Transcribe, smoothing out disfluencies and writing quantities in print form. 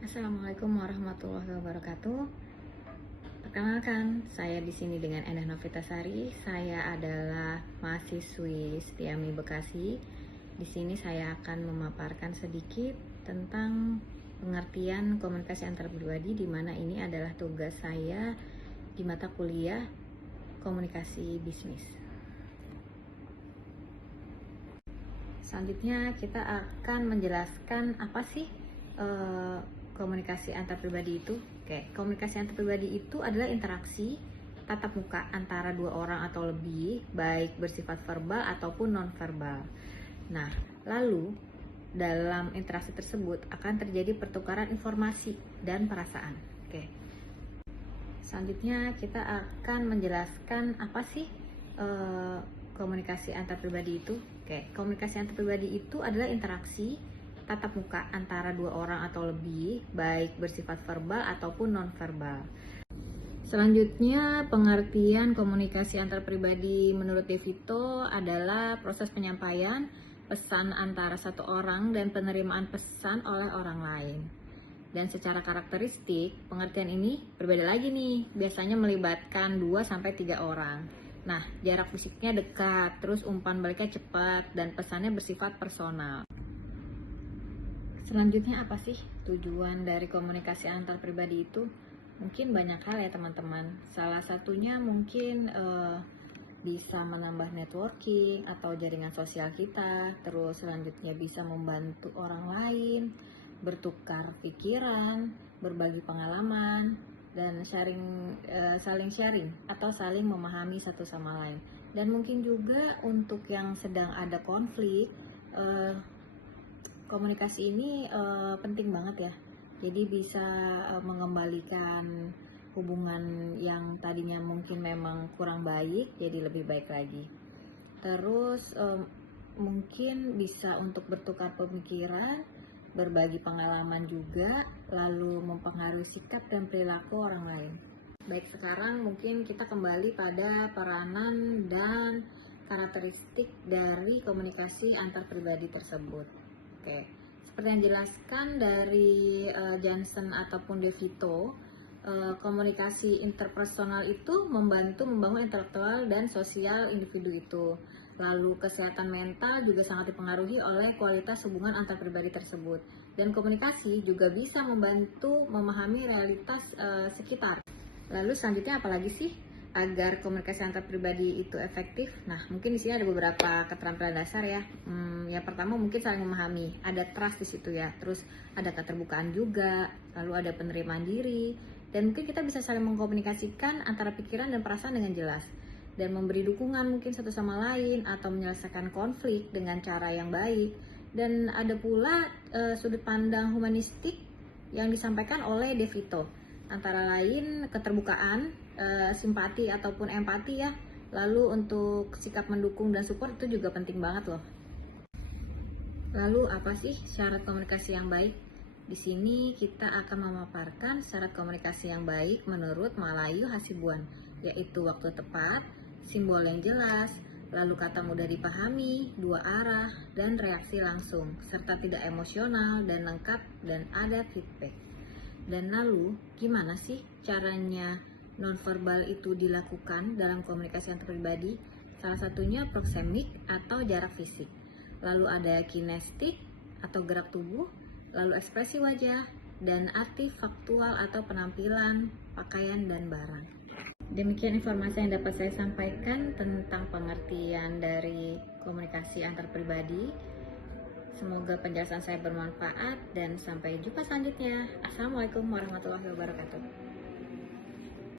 Assalamualaikum warahmatullahi wabarakatuh. Perkenalkan, saya di sini dengan Endah Novitasari. Saya adalah mahasiswi Setiami Bekasi. Di sini saya akan memaparkan sedikit tentang pengertian komunikasi antar pribadi, di mana ini adalah tugas saya di mata kuliah komunikasi bisnis. Selanjutnya kita akan menjelaskan apa sih komunikasi antar pribadi itu. Oke, komunikasi antar pribadi itu adalah interaksi tatap muka antara dua orang atau lebih, baik bersifat verbal ataupun non-verbal. Nah, lalu dalam interaksi tersebut akan terjadi pertukaran informasi dan perasaan. Oke. Selanjutnya kita akan menjelaskan apa sih komunikasi antar pribadi itu. Oke, komunikasi antar pribadi itu adalah interaksi tatap muka antara dua orang atau lebih, baik bersifat verbal ataupun non-verbal. Selanjutnya, pengertian komunikasi antar pribadi menurut De Vito adalah proses penyampaian pesan antara satu orang dan penerimaan pesan oleh orang lain. Dan secara karakteristik, pengertian ini berbeda lagi nih, biasanya melibatkan 2-3 orang. Nah, jarak fisiknya dekat, terus umpan baliknya cepat, dan pesannya bersifat personal. Selanjutnya apa sih tujuan dari komunikasi antar pribadi itu? Mungkin banyak hal ya teman-teman. Salah satunya mungkin bisa menambah networking atau jaringan sosial kita. Terus selanjutnya bisa membantu orang lain, bertukar pikiran, berbagi pengalaman, dan saling sharing atau saling memahami satu sama lain. Dan mungkin juga untuk yang sedang ada konflik, komunikasi ini penting banget ya. Jadi bisa mengembalikan hubungan yang tadinya mungkin memang kurang baik jadi lebih baik lagi. Terus mungkin bisa untuk bertukar pemikiran, berbagi pengalaman juga, lalu mempengaruhi sikap dan perilaku orang lain. Baik, sekarang mungkin kita kembali pada peranan dan karakteristik dari komunikasi antar pribadi tersebut. Oke, seperti yang dijelaskan dari Johnson ataupun De Vito, komunikasi interpersonal itu membantu membangun intelektual dan sosial individu itu. Lalu kesehatan mental juga sangat dipengaruhi oleh kualitas hubungan antar pribadi tersebut. Dan komunikasi juga bisa membantu memahami realitas sekitar. Lalu selanjutnya apalagi sih agar komunikasi antar pribadi itu efektif? Nah, mungkin di sini ada beberapa keterampilan dasar ya. Yang pertama mungkin saling memahami, ada trust di situ ya. Terus ada keterbukaan juga, lalu ada penerimaan diri, dan mungkin kita bisa saling mengkomunikasikan antara pikiran dan perasaan dengan jelas, dan memberi dukungan mungkin satu sama lain atau menyelesaikan konflik dengan cara yang baik. Dan ada pula sudut pandang humanistik yang disampaikan oleh De Vito, antara lain keterbukaan, simpati ataupun empati ya. Lalu untuk sikap mendukung dan support itu juga penting banget loh. Lalu apa sih syarat komunikasi yang baik? Di sini kita akan memaparkan syarat komunikasi yang baik menurut Malayu Hasibuan, yaitu waktu tepat, simbol yang jelas, lalu kata mudah dipahami, dua arah, dan reaksi langsung, serta tidak emosional dan lengkap dan ada feedback. Dan lalu gimana sih caranya nonverbal itu dilakukan dalam komunikasi antar pribadi? Salah satunya proksemik atau jarak fisik. Lalu ada kinestik atau gerak tubuh, lalu ekspresi wajah, dan arti faktual atau penampilan, pakaian, dan barang. Demikian informasi yang dapat saya sampaikan tentang pengertian dari komunikasi antar pribadi. Semoga penjelasan saya bermanfaat dan sampai jumpa selanjutnya. Assalamualaikum warahmatullahi wabarakatuh.